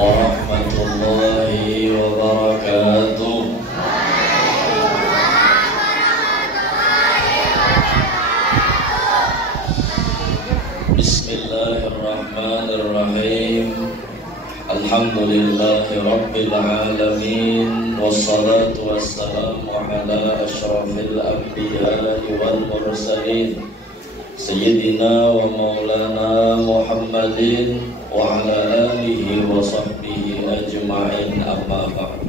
warahmatullahi wabarakatuh. Bismillahirrahmanirrahim. Alhamdulillahi rabbil alamin. Wassalatu wassalamu ala asyrafil anbiya'i wal mursalin Sayyidina wa maulana Muhammadin wa ala alihi wa sahbihi ajma'in, amma ba'd.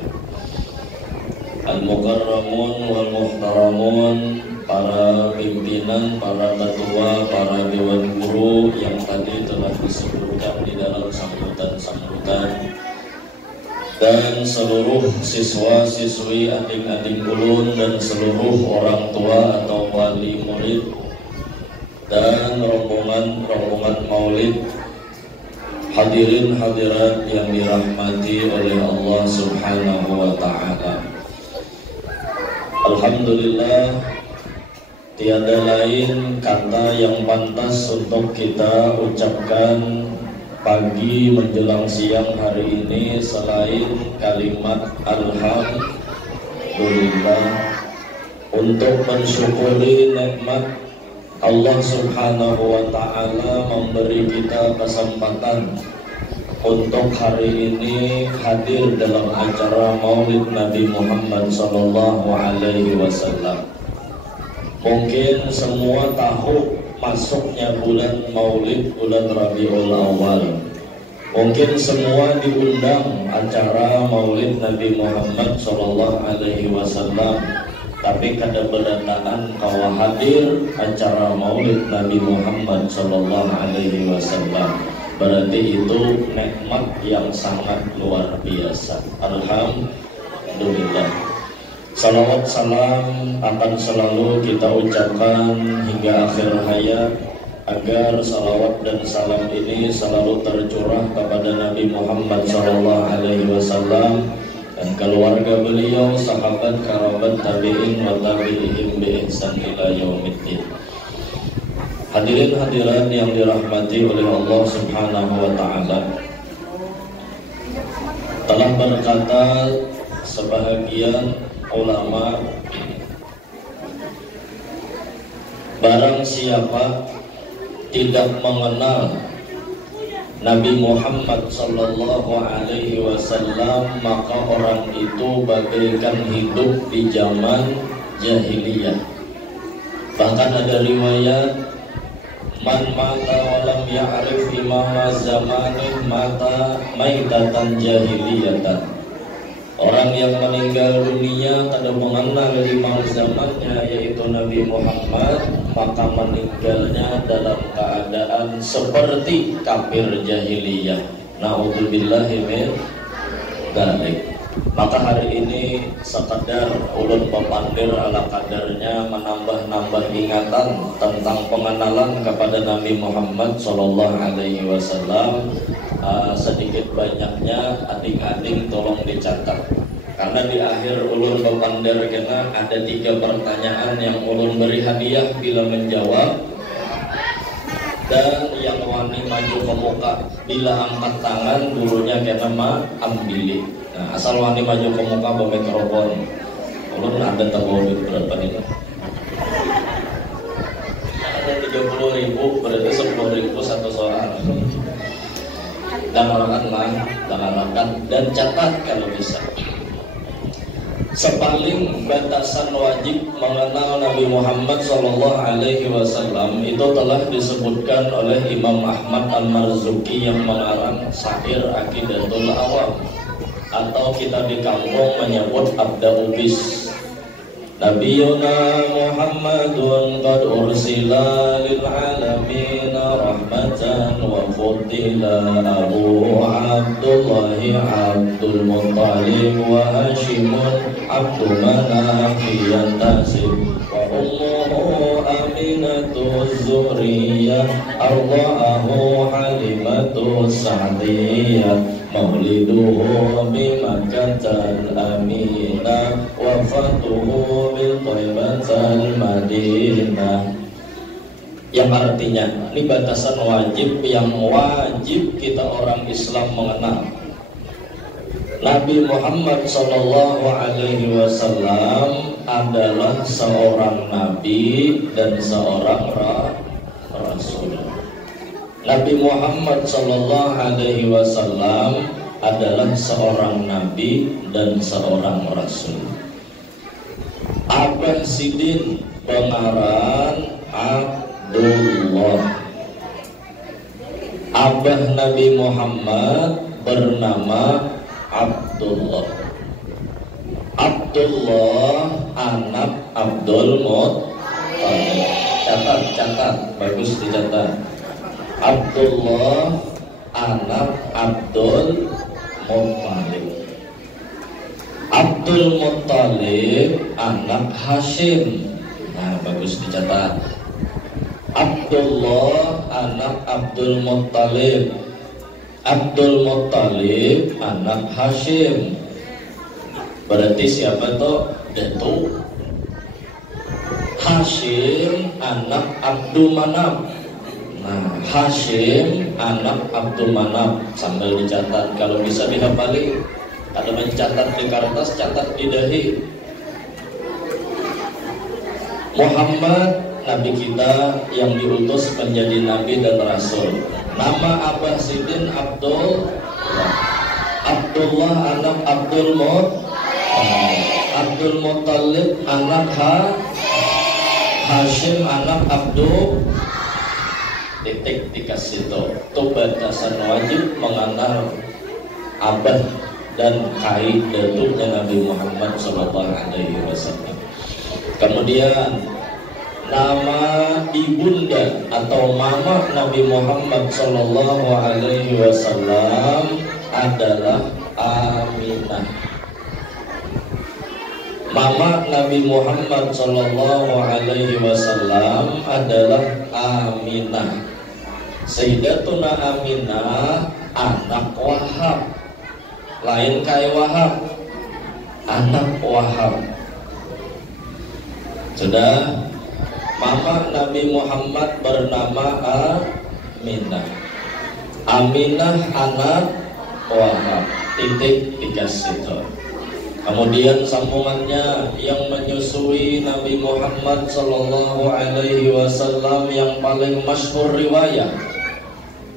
Al-mukarramun wal muhtaramun, para pimpinan, para ketua, para dewan guru yang tadi telah disebutkan di dalam sambutan-sambutan, dan seluruh siswa-siswi, adik-adik ulun, dan seluruh orang tua atau wali murid, dan rombongan maulid, hadirin hadirat yang dirahmati oleh Allah Subhanahu wa ta'ala. Alhamdulillah, tiada lain kata yang pantas untuk kita ucapkan pagi menjelang siang hari ini selain kalimat Alhamdulillah, untuk mensyukuri nikmat Allah Subhanahu wa ta'ala memberi kita kesempatan untuk hari ini hadir dalam acara Maulid Nabi Muhammad sallallahu alaihi wasallam. Mungkin semua tahu masuknya bulan Maulid, bulan Rabiul Awal. Mungkin semua diundang acara Maulid Nabi Muhammad sallallahu alaihi wasallam. Tapi kada berataan kawa hadir acara Maulid Nabi Muhammad sallallahu alaihi wasallam. Berarti itu nikmat yang sangat luar biasa. Alhamdulillah. Salawat salam akan selalu kita ucapkan hingga akhir hayat, agar salawat dan salam ini selalu tercurah kepada Nabi Muhammad sallallahu alaihi wasallam dan keluarga beliau, sahabat, kerabat, tabi'in wa tabi'ihim bi ihsan ila yaumiddin. Hadirin hadirat yang dirahmati oleh Allah Subhanahu wa ta'ala, telah berkata sebahagian ulama, barang siapa tidak mengenal Nabi Muhammad sallallahu alaihi wasallam, maka orang itu bagaikan hidup di zaman jahiliyah. Bahkan ada riwayat, man mata walam ya'rif imama zamanin mata maitatan jahiliyatan. Orang yang meninggal dunia tidak mengenal imam zamannya, yaitu Nabi Muhammad, maka meninggalnya dalam keadaan seperti kafir jahiliyah. Na'udzubillahi min dzalik. Maka hari ini sekedar ulun pemandir ala kadarnya menambah-nambah ingatan tentang pengenalan kepada Nabi Muhammad sallallahu alaihi wasallam. Sedikit banyaknya adik-adik tolong dicatat, karena di akhir ulun pemandir kena ada 3 pertanyaan yang ulun beri hadiah bila menjawab, dan yang wani maju ke muka bila angkat tangan gurunya kena ambil. Nah, asal wani maju ke muka bawa mikrofon. Ulun ada tahu berapa nih? Ada 30.000, berarti 10.000 satu soal. Dengarkan dan catat kalau bisa. Sepaling batasan wajib mengenal Nabi Muhammad sallallahu alaihi wasallam itu telah disebutkan oleh Imam Ahmad Al-Marzuki yang mengarang Syair Aqidatul Awam, atau kita di kampung menyebut Abda'u bis. Nabiyuna Muhammadun qad ursila lil alamin rahmatan wa fudila Abu Abdullahi Abdul Muttalib wa Hashimun Abdul Manaf yantasib wa ummuhu Aminatu Zuriyah arda'ahu Halimatu Sa'diyah mauliduhu bimakkatal aminah wafatuhu bil thaybatal madinah. Yang artinya ini batasan wajib yang wajib kita orang Islam mengenal. Nabi Muhammad Sallallahu Alaihi Wasallam adalah seorang nabi dan seorang rasul. Nabi Muhammad Sallallahu Alaihi Wasallam adalah seorang nabi dan seorang rasul. Abah Sidin pengaran Abdullah. Abah Nabi Muhammad bernama Abdullah. Abdullah anak Abdul Muttalib. Catat, bagus dicatat. Abdullah anak Abdul Muttalib. Abdul Muttalib anak Hashim. Nah, bagus dicatat. Abdullah anak Abdul Muttalib. Abdul Muttalib anak Hashim. Berarti siapa tuh? Datuk. Hashim anak Abdul Manaf. Nah, Hashim anak Abdul Manaf. Sambil dicatat, kalau bisa dihafali. Kalau mencatat di kertas, catat di dahi. Muhammad Nabi kita yang diutus menjadi Nabi dan Rasul. Nama Abah Sidin Abdullah anak Abdul Muttalib anak Hashim anak Abdul. Titik dikasih itu batasan wajib mengenal abah dan kai datuknya Nabi Muhammad Sallallahu Alaihi Wasallam. Kemudian nama ibunda atau mama Nabi Muhammad Sallallahu Alaihi Wasallam adalah Aminah. Mama Nabi Muhammad Sallallahu Alaihi Wasallam adalah Aminah. Sayyidatuna Aminah anak Wahab, lain kayak Wahab, anak Wahab. Sudah. Mama Nabi Muhammad bernama Aminah. Aminah anak Wahab. Titik dikasih tuh. Kemudian sambungannya yang menyusui Nabi Muhammad Sallallahu Alaihi Wasallam yang paling masyhur riwayat.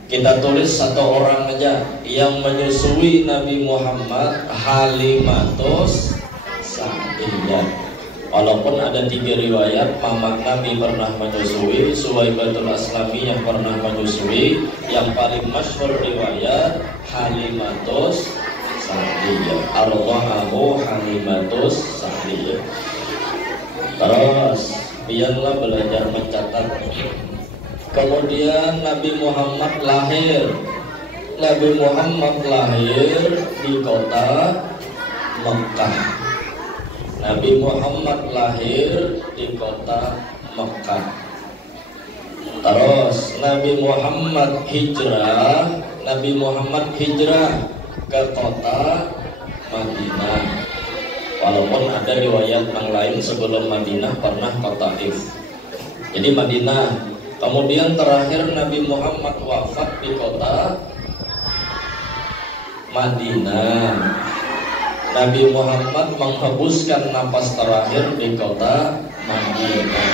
Kita tulis satu orang aja yang menyusui Nabi Muhammad, Halimatus Sa'diyah. Walaupun ada 3 riwayat, mama Nabi pernah menyusui, Suwaibatul Aslami yang pernah menyusui, yang paling masyhur riwayat Halimatus Sa'diyah. Arwahahu Halimatus Sa'diyah. Terus biarlah belajar mencatat. Kemudian Nabi Muhammad lahir. Nabi Muhammad lahir di kota Mekah. Nabi Muhammad lahir di kota Mekah. Terus Nabi Muhammad hijrah. Nabi Muhammad hijrah ke kota Madinah. Walaupun ada riwayat yang lain sebelum Madinah pernah ke Taif. Jadi Madinah. Kemudian terakhir Nabi Muhammad wafat di kota Madinah. Nabi Muhammad menghembuskan napas terakhir di kota Madinah.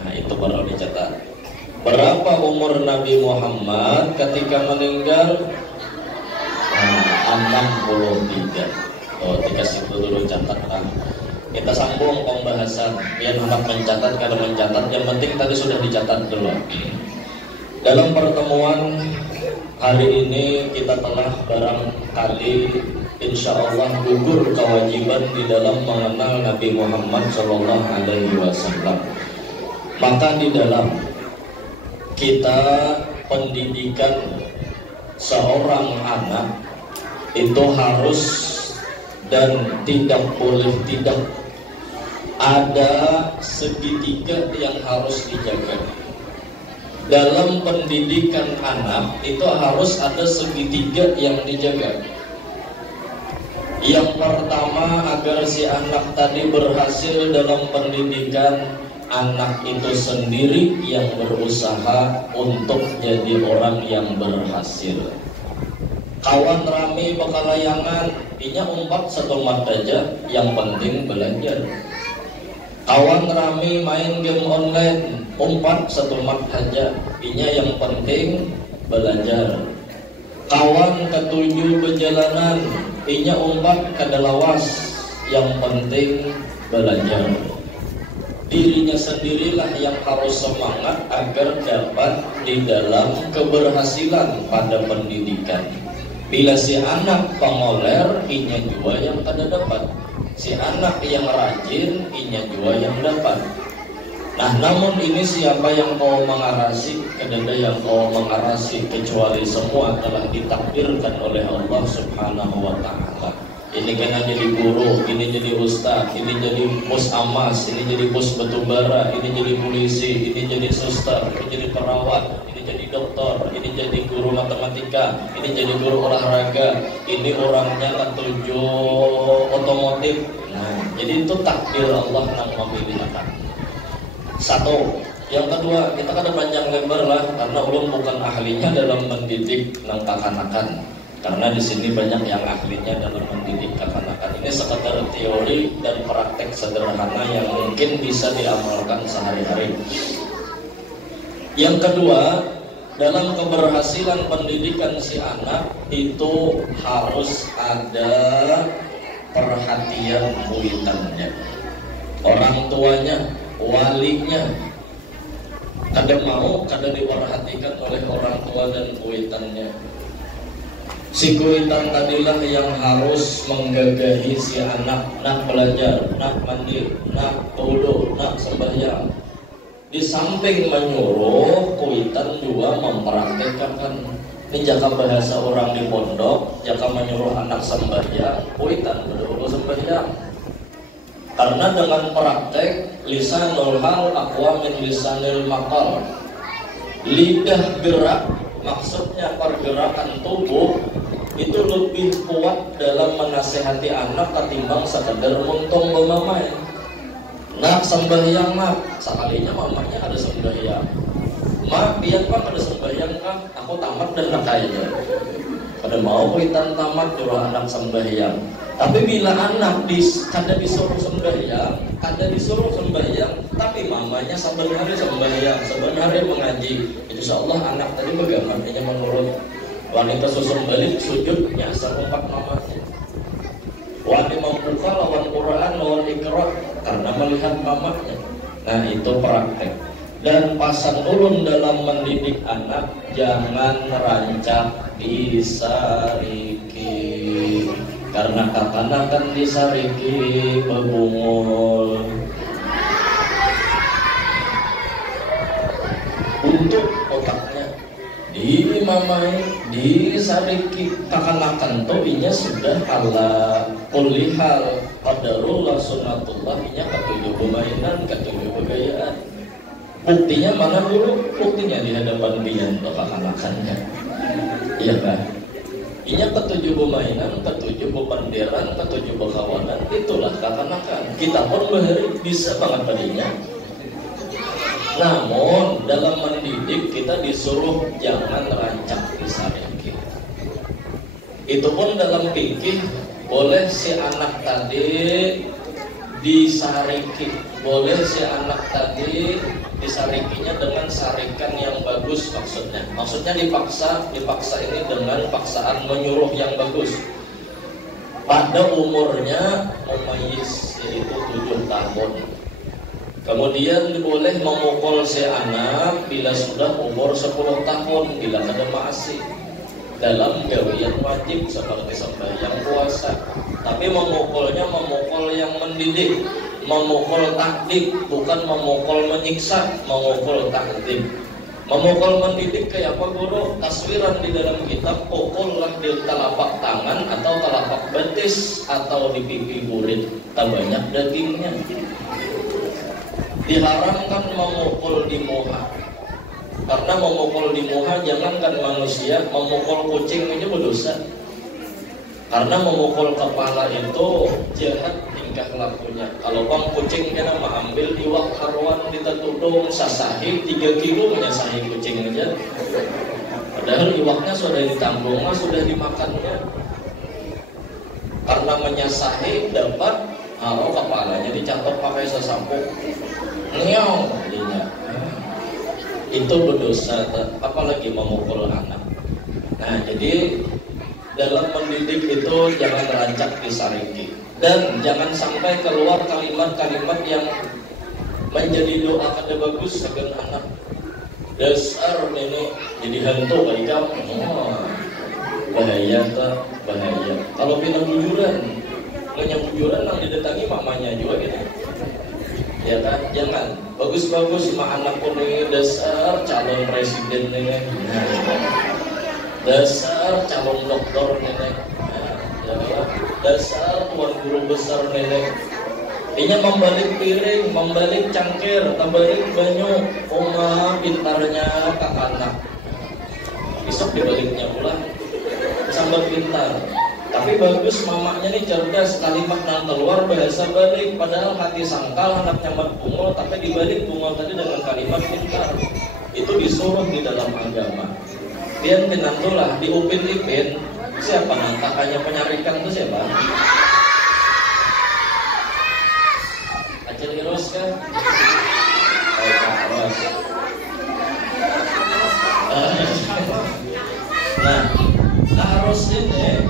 Nah, itu baru dicatat. Berapa umur Nabi Muhammad ketika meninggal? 63. Oh, dikasih dulu catatan. Kita sambung pembahasan. Biar Muhammad mencatat, kalau mencatat yang penting tadi sudah dicatat dulu. Dalam pertemuan hari ini kita telah barangkali insya Allah gugur kewajiban di dalam mengenal Nabi Muhammad Sallallahu Alaihi Wasallam. Maka di dalam kita pendidikan seorang anak itu harus dan tidak boleh tidak ada segitiga yang harus dijaga. Dalam pendidikan anak itu harus ada segitiga yang dijaga. Yang pertama, agar si anak tadi berhasil dalam pendidikan, anak itu sendiri yang berusaha untuk jadi orang yang berhasil. Kawan rame bekalayangan, inya umpat satu mat aja, yang penting belajar. Kawan rame main game online, umpat satu mat aja, inya yang penting belajar. Kawan ketujuh perjalanan, inya umpat kadalawas, yang penting belajar. Dirinya sendirilah yang harus semangat agar dapat di dalam keberhasilan pada pendidikan. Bila si anak pengoler, inya jua yang kada dapat. Si anak yang rajin, inya jua yang dapat. Nah, namun ini siapa yang kau mengarasi, kadada yang kau mengarasi, kecuali semua telah ditakdirkan oleh Allah Subhanahu wa Ta'ala. Ini kena jadi guru, ini jadi ustaz, ini jadi pos amas, ini jadi pos batubara, ini jadi polisi, ini jadi suster, ini jadi perawat, ini jadi dokter, ini jadi guru matematika, ini jadi guru olahraga, ini orangnya ketujuh otomotif. Nah, jadi itu takdir Allah yang memilihkan. Satu. Yang kedua, kita kan panjang lebar lah, karena ulun bukan ahlinya dalam mendidik nang kakanakan. Karena di sini banyak yang ahlinya dalam mendidik kakanakan. Ini sekedar teori dan praktek sederhana yang mungkin bisa diamalkan sehari-hari. Yang kedua, dalam keberhasilan pendidikan si anak itu harus ada perhatian kuitannya, orang tuanya, walinya. Kada mau, kada diperhatikan oleh orang tua dan kuitannya. Si kuitan tadilah yang harus menggagahi si anak, nak belajar, nak mandi, nak wudu, nak sembahyang. Di samping menyuruh, kuitan juga mempraktekkan. Ini jaka bahasa orang di pondok, jaka menyuruh anak sembahyang, kuitan berdoa sembahyang. Karena dengan praktek lisanul hal aqwa min lisanil maqal. Lidah gerak, maksudnya pergerakan tubuh itu lebih kuat dalam menasehati anak ketimbang sekedar muntung memamai. Nak sembahyang nak, sekalinya mamanya ada sembahyang. Mak, biar pak ada sembahyang kah? Aku tamat dan nak kaya. Pada mau kuitan tamat jual anak sembahyang. Tapi bila anak kada disuruh sembahyang, kada disuruh sembahyang, tapi mamanya sebenarnya sembahyang, sebenarnya mengaji, insya Allah anak tadi bagaimana hanya menurut wanita susun balik sujudnya serempat mamanya. Wanita membuka lawan Quran, lawan Iqra karena melihat mamanya. Nah itu praktek. Dan pasang ulun dalam mendidik anak, jangan rancak disariki. Karena kakanakan disariki bebungul. Untuk otaknya dimamai, disariki, kakanakan tuh inya sudah ala kulli hal qadarullah sunnatullah, inya ketujuh pemainan, ketujuh kegayaan. Buktinya mana dulu? Buktinya di hadapan bian kakanakannya. Iya kan? Inya ketujuh pemainan, ketujuh pemandiran, ketujuh berkawanan, itulah kakanakan. Kita pun bahari bisa banget tadinya. Namun dalam mendidik kita disuruh jangan rancak disariki. Itu pun dalam fikih boleh si anak tadi disariki, boleh si anak tadi disarikinya dengan sarikan yang bagus maksudnya. Maksudnya dipaksa ini dengan paksaan menyuruh yang bagus. Pada umurnya mumayyiz, yaitu 7 tahun. Kemudian boleh memukul si anak bila sudah umur 10 tahun, bila ada maasi. Dalam gawian wajib seperti sembahyang puasa. Tapi memukulnya memukul yang mendidik, memukul takdik, bukan memukul menyiksa, memukul takdik. Memukul mendidik kayak apa guru? Taswiran di dalam kitab, pukullah di telapak tangan atau telapak betis atau di pipi murid, tak banyak dagingnya. Diharamkan memukul di muha. Karena memukul di muha, jangankan manusia, memukul kucing aja berdosa. Karena memukul kepala itu jahat tingkah lakunya. Kalau bang kucing kena mengambil iwak haruan kita tudung sasahi 3 kilo menyasahi kucing aja. Padahal iwaknya sudah ditanggung, sudah dimakannya. Karena menyasahi dapat kepalanya dicatok pakai sesapu. Ngeong jadinya. Itu berdosa, apalagi memukul anak. Nah, jadi dalam mendidik itu jangan rancak disariki. Dan jangan sampai keluar kalimat-kalimat yang menjadi doa kada bagus agar anak. Dasar nenek jadi hantu kali kamu. Bahaya tak? Bahaya. Kalau pindah bujuran, yang bujuran yang didatangi mamanya juga gitu. Ya kan? Jangan. Bagus-bagus sama anak pun ini dasar calon presiden nenek. Dasar calon doktor nenek. Dasar tuan guru besar nenek. Ini membalik piring, membalik cangkir, membalik banyu. Oma pintarnya kak anak. Besok dibaliknya pulang sambil pintar. Tapi bagus mamanya nih cerdas, kalimat yang keluar bahasa balik. Padahal hati sangkal anaknya bungul, tapi dibalik bungul tadi dengan kalimat pintar. Itu disuruh di dalam agama. Dia pinantulah diupin-ipin. Siapa kakaknya penyarikan itu siapa? Acil Heros kan? Heros. Nah, Heros ini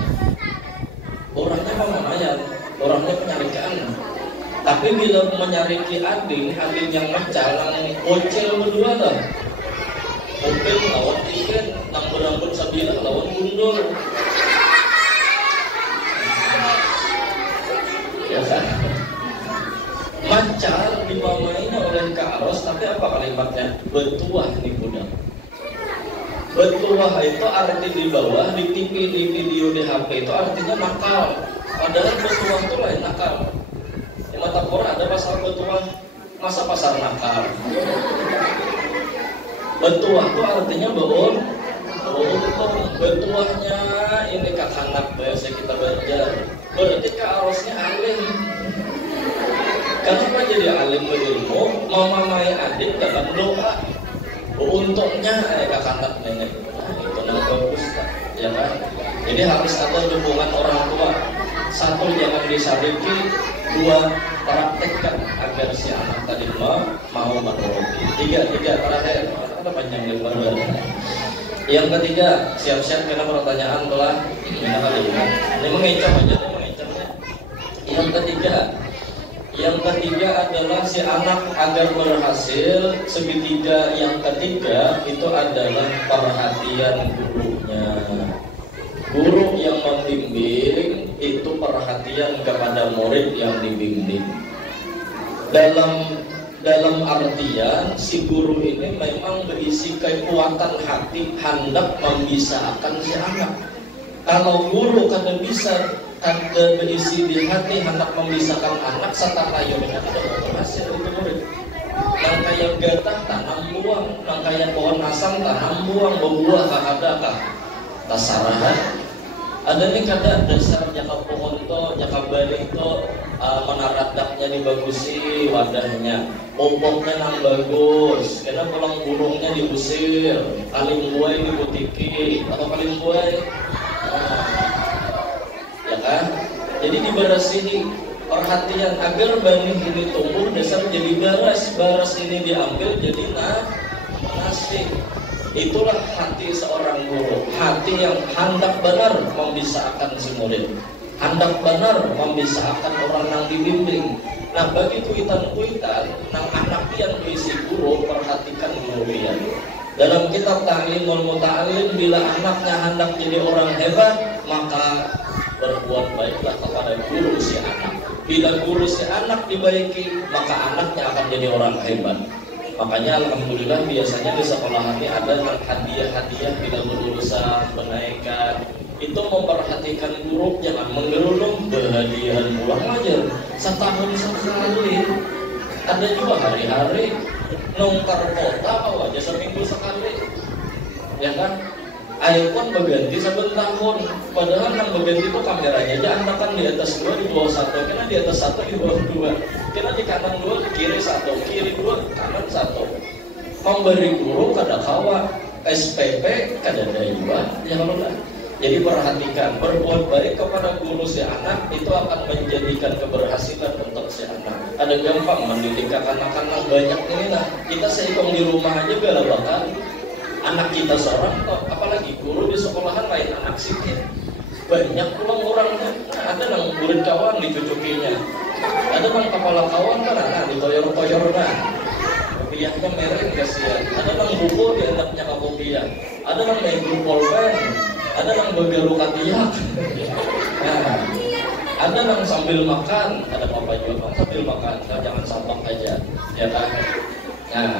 orangnya pemamayat, orangnya penyarikan. Tapi bila menyariki ading yang mecal, yang bocil berdua lah. Mungkin lawan ikan, nang berambut sabila lawan gundul. Ya kan? Macal dipamainya oleh Kak Aros, tapi apa kalimatnya? Betuah nih budak. Betuah itu arti di bawah, di TV, di video, di HP itu artinya nakal. Padahal betuah itu lain nakal. Di mata Quran ada pasal betuah, masa pasar nakal. Betuah itu artinya beun. Betuahnya ini kak anak biasa kita belajar. Berarti Kak Arosnya alim. Kenapa jadi alim berilmu? Memamai adik dalam doa. Untungnya kak anak nenek. Itu nama bagus Kak. Ya kan? Jadi harus ada dukungan orang tua. Satu, jangan disariki. Dua, praktekkan agar si anak tadi mau menuruti. Tiga terakhir. Ada panjang lebar banget. Yang ketiga, siap-siap karena pertanyaan telah ini mengecoh aja, mengecohnya. Yang ketiga adalah si anak agar berhasil. Segitiga yang ketiga itu adalah perhatian gurunya. Guru yang membimbing itu perhatian kepada murid yang dibimbing. Dalam artian si guru ini memang berisi kekuatan hati hendak membisaakan si anak. Kalau guru kada bisa kada berisi di hati hendak membisaakan anak, satapayunnya kada berhasil itu murid. Nang kaya gatah tanam buang, nang kaya pohon asam tanam buang, berbuah kakadakah tasarahan. Ada nih kada dasar jaka pohon to, jaka balik to menaradaknya dibagusi wadahnya, pokoknya nang bagus, karena pulang burungnya diusir, kaling buai dibutiki atau kaling buai, ya kan? Jadi diberasihi perhatian agar benih ini tumbuh, dasar jadi baras ini diambil jadi nasi. Itulah hati seorang guru, hati yang hendak benar membisaakan si murid, hendak benar membisaakan orang yang dibimbing. Nah, bagi kuitan-kuitan nang anak yang berisi guru, perhatikan guru dia. Dalam kitab Ta'limul Muta'allim, bila anaknya hendak jadi orang hebat, maka berbuat baiklah kepada guru si anak. Bila guru si anak dibaiki, maka anaknya akan jadi orang hebat. Makanya alhamdulillah biasanya di sekolah ini ada hadiah-hadiah bila berurusan kenaikan. Itu memperhatikan guru, jangan menggerulung berhadiah pulang aja setahun sekali. Ada juga hari-hari nongkar kota aja seminggu sekali, ya kan? iPhone berganti saben tahun, padahal yang berganti itu kameranya aja anakan di atas 2, di bawah 1, karena di atas 1, di bawah 2, karena di kanan 2, di kiri 1, kiri 2, kanan 1. Memberi guru kada kawa, SPP kadada juga ya kalau lah. Jadi perhatikan, berbuat baik kepada guru si anak itu akan menjadikan keberhasilan untuk si anak. Ada gampang mendidik anak-anak banyak ini lah. Kita seikong di rumah aja bela bakal anak kita seorang kok, apalagi guru di sekolahan lain anak sikit. Banyak orang-orangnya, ada yang murid kawan dicucukinya, ada yang kepala kawan kan, ditoyor-toyor nah. Kopiahnya mereng kasihan, ada yang buku diendapnya ke kopiah, ada yang main pulpen, ada yang bergaru katiak. Nah, ada yang sambil makan, ada papa juga sambil makan, nah, jangan sampah aja, ya kan? Nah,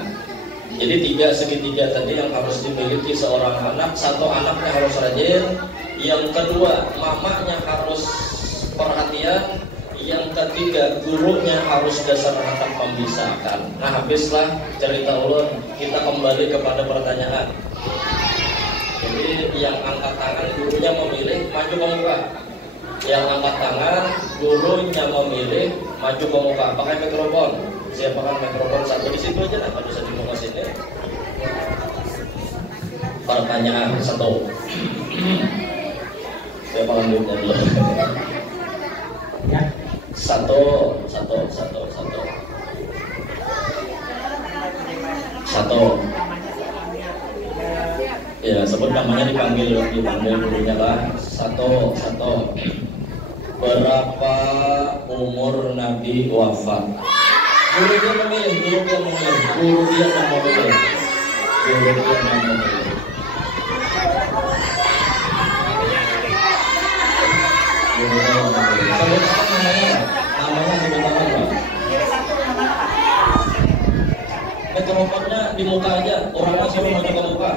jadi segitiga tadi yang harus dimiliki seorang anak. Satu, anaknya harus rajin. Yang kedua, mamanya harus perhatian. Yang ketiga, gurunya harus dasar akan memisahkan. Nah, habislah cerita ulun, kita kembali kepada pertanyaan. Jadi yang angkat tangan gurunya memilih maju ke muka. Yang angkat tangan gurunya memilih maju ke muka. Pakai mikrofon. Siapkan mikrofon satu di situ aja, nggak bisa di muka sini. Pertanyaan satu. Siapkan dulu dulu. Ya. Satu. Ya, sebut namanya dipanggil dulunya lah. Satu. Berapa umur Nabi wafat? Guru dia memilih. Mikrofonnya di muka aja, orangnya suruh maju ke muka,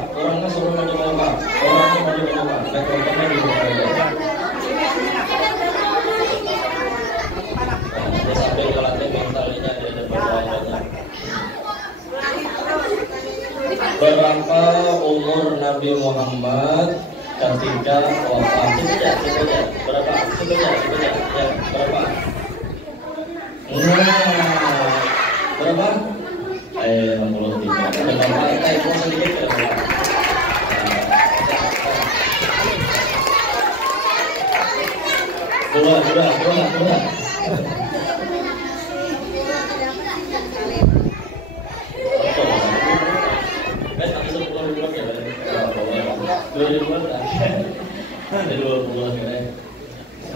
mikrofonnya di muka aja. Nah, sambil melatih mentalnya di depan banyak. Berapa umur Nabi Muhammad ketika wafat? Coba aja. Berapa? Ya, berapa? Berapa? 63. Ada bapak sedikit berapa? Dua.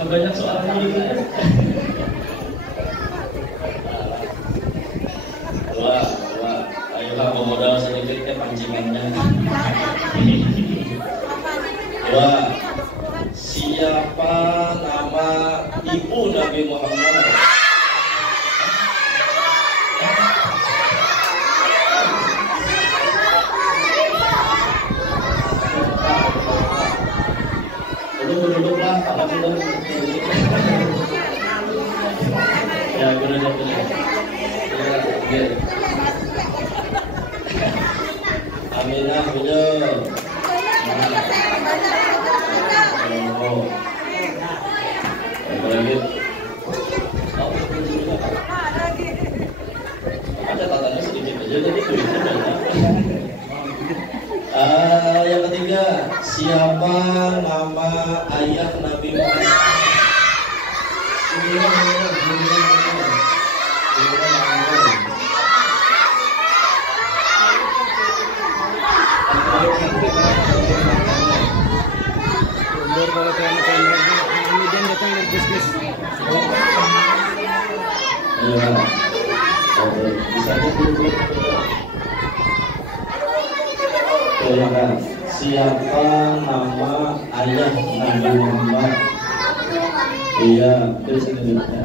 Banyak soalnya gitu ya. Dua. Ayolah modal sedikit ke pancingannya. Dua. Siapa nama ibu Nabi Muhammad? Duduklah, apa sudah? Ya, benar. Ya. Aminah betul. Ada tatanya sedikit aja, jadi duitnya banyak. Yang ketiga, siapa nama ayah Nabi Muhammad? Kemudian datang dari bisnis. Iya. Bisa dulu. Siapa nama ayah Nabi Muhammad? Iya, terus selanjutnya.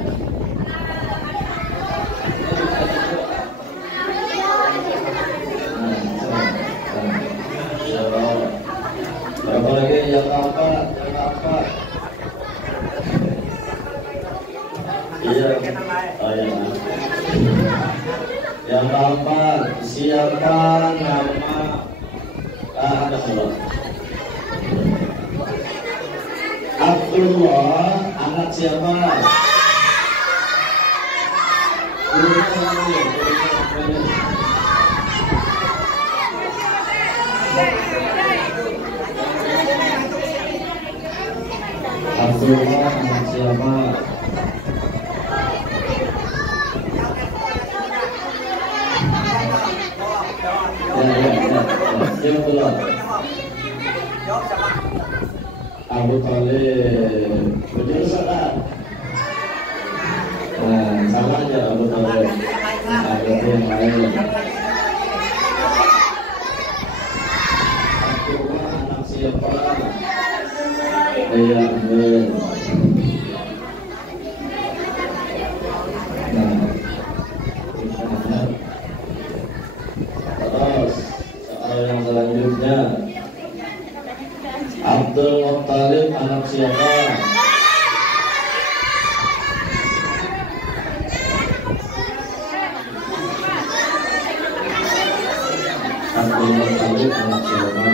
Berapa lagi yang keempat? Iya. Oh iya. Yang keempat, siapa nama ada Allah? Abdullah, anak siapa? Abdullah anak siapa? Ya Abdullah. Abu Talib. Betul salah. Nah, sama aja Abu Talib. Ada yang lain. Abdullah anak siapa? Iya, betul. Nah, terus soal yang selanjutnya, Abdul Muttalib anak siapa? Abdul Muttalib anak siapa?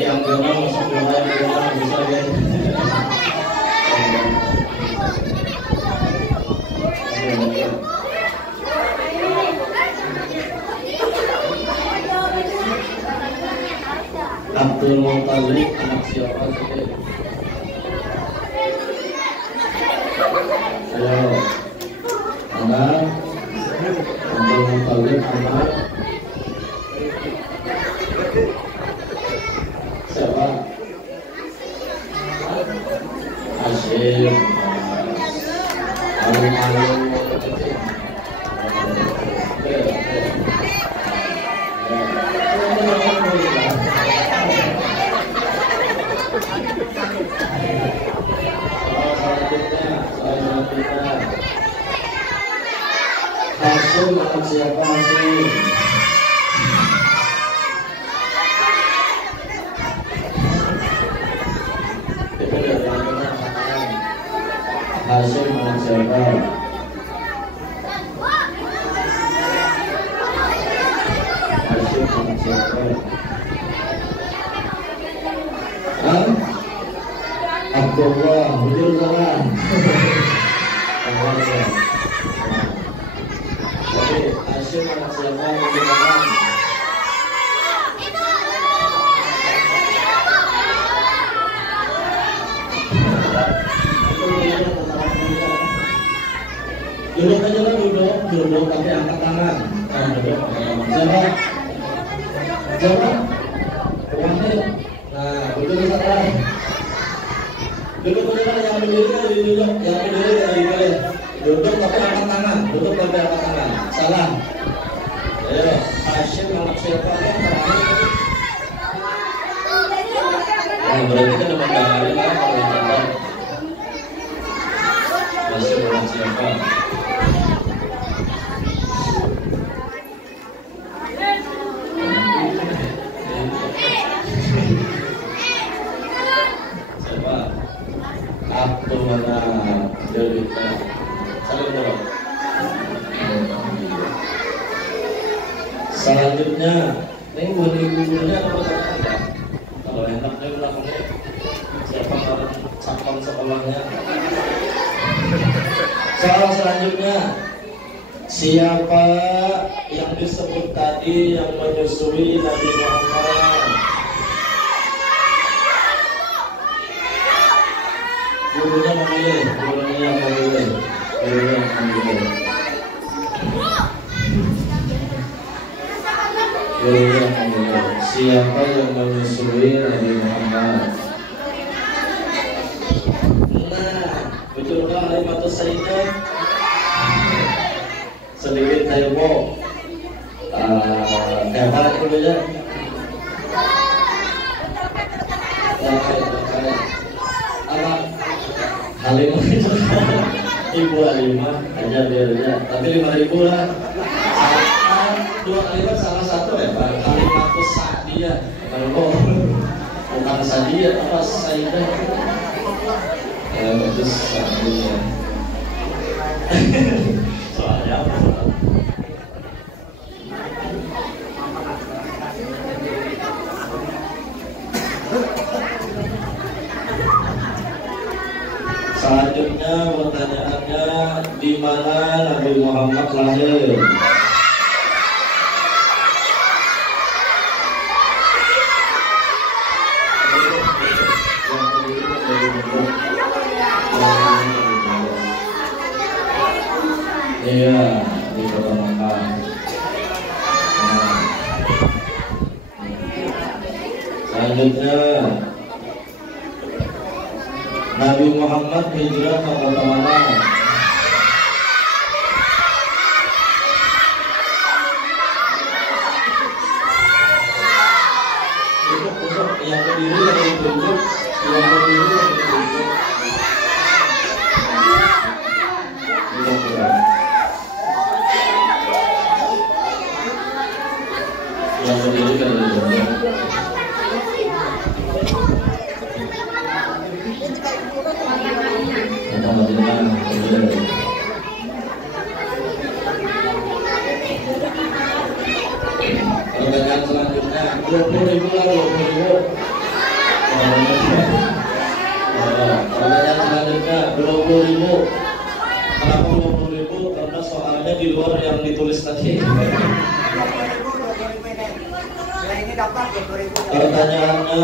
Yang bilang masuk mulai bisa ya. Abdul Muttalib anak siapa sih? Ayo, anak Abdul Muttalib anak siapa? Hashim. Alun-alun. Hashim anak siapa Hashim? Hashim anak siapa? Hashim anak siapa? Hah? Abdullah, betul salah. Oke, Hashim anak siapa? Betul salah. Duduk aja lah, duduk tapi angkat tangan. Nah, duduk. Siapa? Siapa? Wahid. Nah, duduk salah. Duduk aja lah, yang berdiri duduk, yang berdiri duduk. Duduk tapi angkat tangan, duduk tapi angkat tangan. Salah. Ayo, Hashim anak siapa? Nah, berarti kan dapat dari kan kalau dapat. Hashim anak siapa? Siapa? Abdul Manaf. Delita. Saling jawab. Selanjutnya, ini buat ibu-ibunya apa kata? Kalau enak dia belakangnya siapa orang satpam sekolahnya? Soal selanjutnya, siapa yang disebut tadi yang menyusui Nabi Muhammad? Gurunya memilih, gurunya yang memilih, gurunya yang memilih. Gurunya yang memilih. Siapa yang menyusui Nabi Muhammad? Nah, betulkah Alimatus Sayyidah? Sedikit tempo. Hebat dulu ya. Apa? Halimah itu Ibu Halimah aja biarnya, tapi 5.000 lah. Dua kalimat salah satu ya Pak. Kalimatus Sa'diyah. Kalau bukan Sa'diyah apa Sayyidah? Itu Sa'diyah. Soalnya apa? Selanjutnya pertanyaannya, di mana Nabi Muhammad lahir? Iya, di kota Mekah. Selanjutnya Nabi Muhammad hijrah ke kota mana? Yang berdiri yang ditunjuk, yang berdiri yang ditunjuk. Yang berdiri yang ditunjuk. Pertanyaan selanjutnya 20.000 lah, 20.000. Pertanyaan selanjutnya 20.000. Kenapa 20.000? Karena soalnya di luar yang ditulis tadi. Pertanyaannya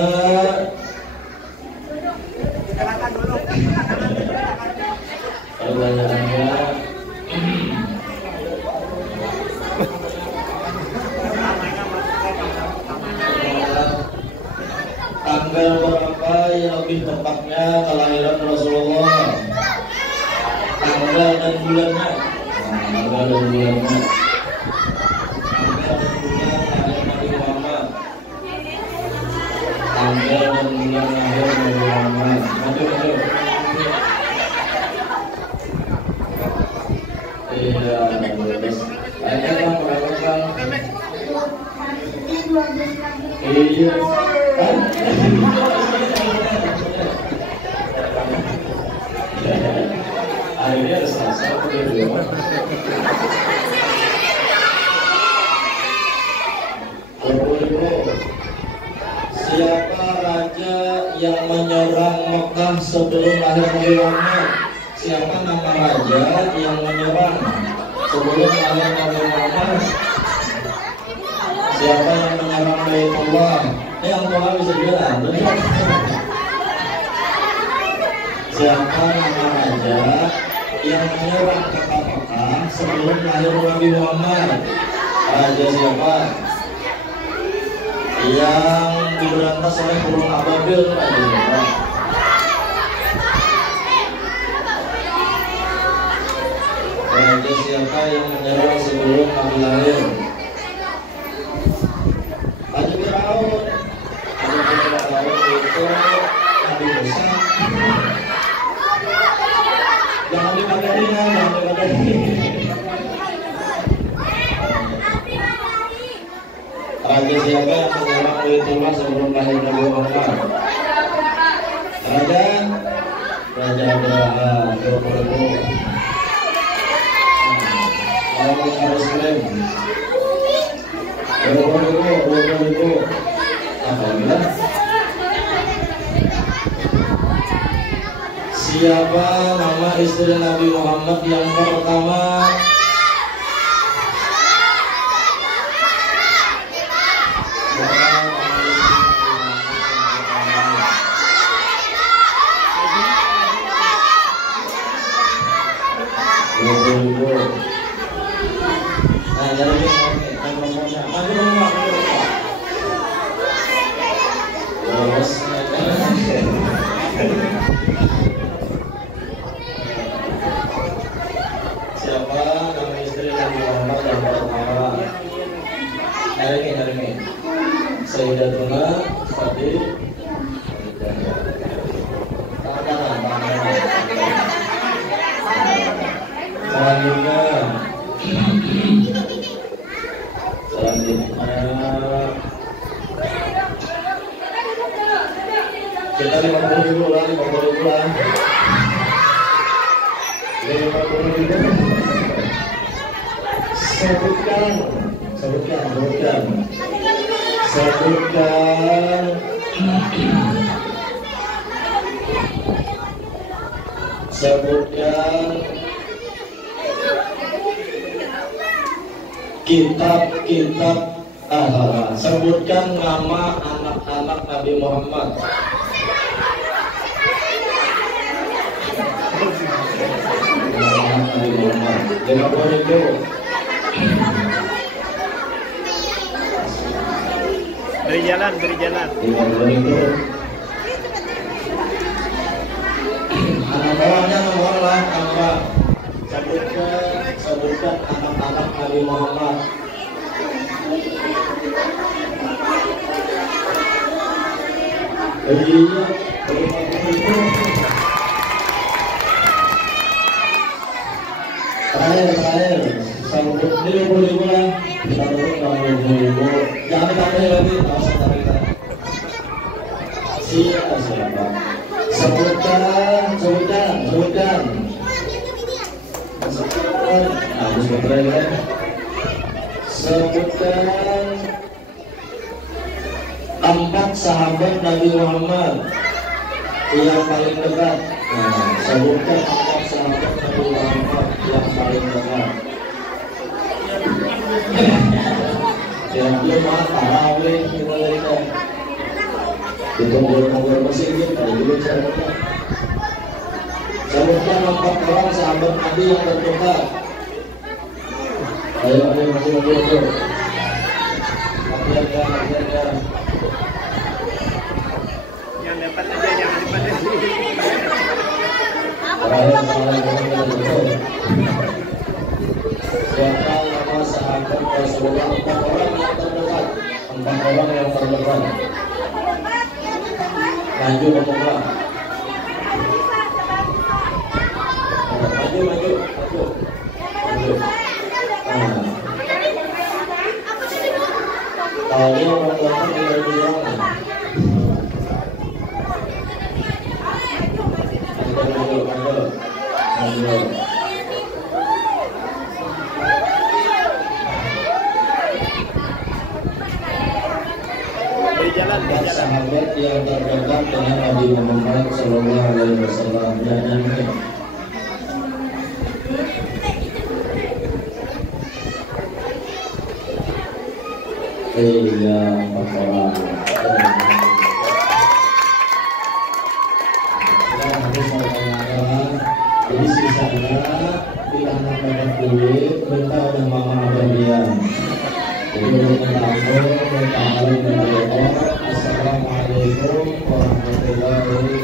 tanggal berapa yang lebih tepatnya kelahiran Rasulullah? Tanggal dan bulannya. Tanggal dan bulannya. Tanggal dan bulan lahir Nabi Muhammad. Tanggal dan bulan lahir Nabi Muhammad. Maju. Iya, bagus. Ada kan berapa kan? Iya. Akhirnya ada selasa kedua. Siapa raja yang menyerang Mekah sebelum lahir Nabi Muhammad? Siapa nama raja yang menyerang sebelum lahir Nabi Muhammad? Siapa yang menyerang Baitullah? Yang Tuhan bisa bilang, benar. Siapa nama raja yang menyerang kota Mekah sebelum lahir Nabi Muhammad? Raja siapa? Yang diberantas oleh burung ababil. Raja siapa? Raja siapa yang menyerang sebelum Nabi lahir? Raja Firaun. Raja Firaun itu Nabi Musa. Jangan dipakai, jangan dipakai. Raja siapa yang menyerang Baitullah sebelum lahir Nabi Muhammad? Raja Abraham. 20.000. Lawan Muslim. 20.000. Apa bilang? Siapa nama istri Nabi Muhammad yang pertama? Nah, jadi siapa nama istri Nabi Muhammad yang pertama? Hari ini Sayyidatuna Khadijah. Selanjutnya kita 50.000 lah, 50.000 lah. 50.000. Sebutkan kitab-kitab. Sebutkan nama anak-anak Nabi Muhammad. Nabi Muhammad. 50.000. Beri jalan, beri jalan. 50.000. Anak-anaknya nomorlah apa? Sebutkan anak-anak Nabi Muhammad. Iya, 50.000. Terakhir, sambut 50.000 lah. Sambut 50.000. Jangan tambahin lagi, langsung tarik. Siapa? Sebutkan. Harus bergerak. Sebutkan 4 sahabat Nabi Muhammad yang paling dekat. Nah, sebutkan 4 sahabat Nabi Muhammad yang paling dekat. Yang dia mah tarawih kita lihat. Itu ngobrol mesin kita dulu sebutkan. Sebutkan 4 orang sahabat Nabi yang terdekat. Ayo. Latihan. Yang dapat aja, jangan dibatasi. Siapa nama sahabat Rasulullah? 4 orang yang terdekat. 4 orang yang terdekat. Maju. Kalau yang melakukan tinggal bilang. Maju. Beri jalan. Sahabat yang terdekat dengan Nabi Muhammad Sallallahu Alaihi Wasallam. Iya, 4 orang. Jadi sisanya kita akan duit, minta oleh mama Abadian. Jadi minta ampun, minta maaf, Assalamualaikum warahmatullahi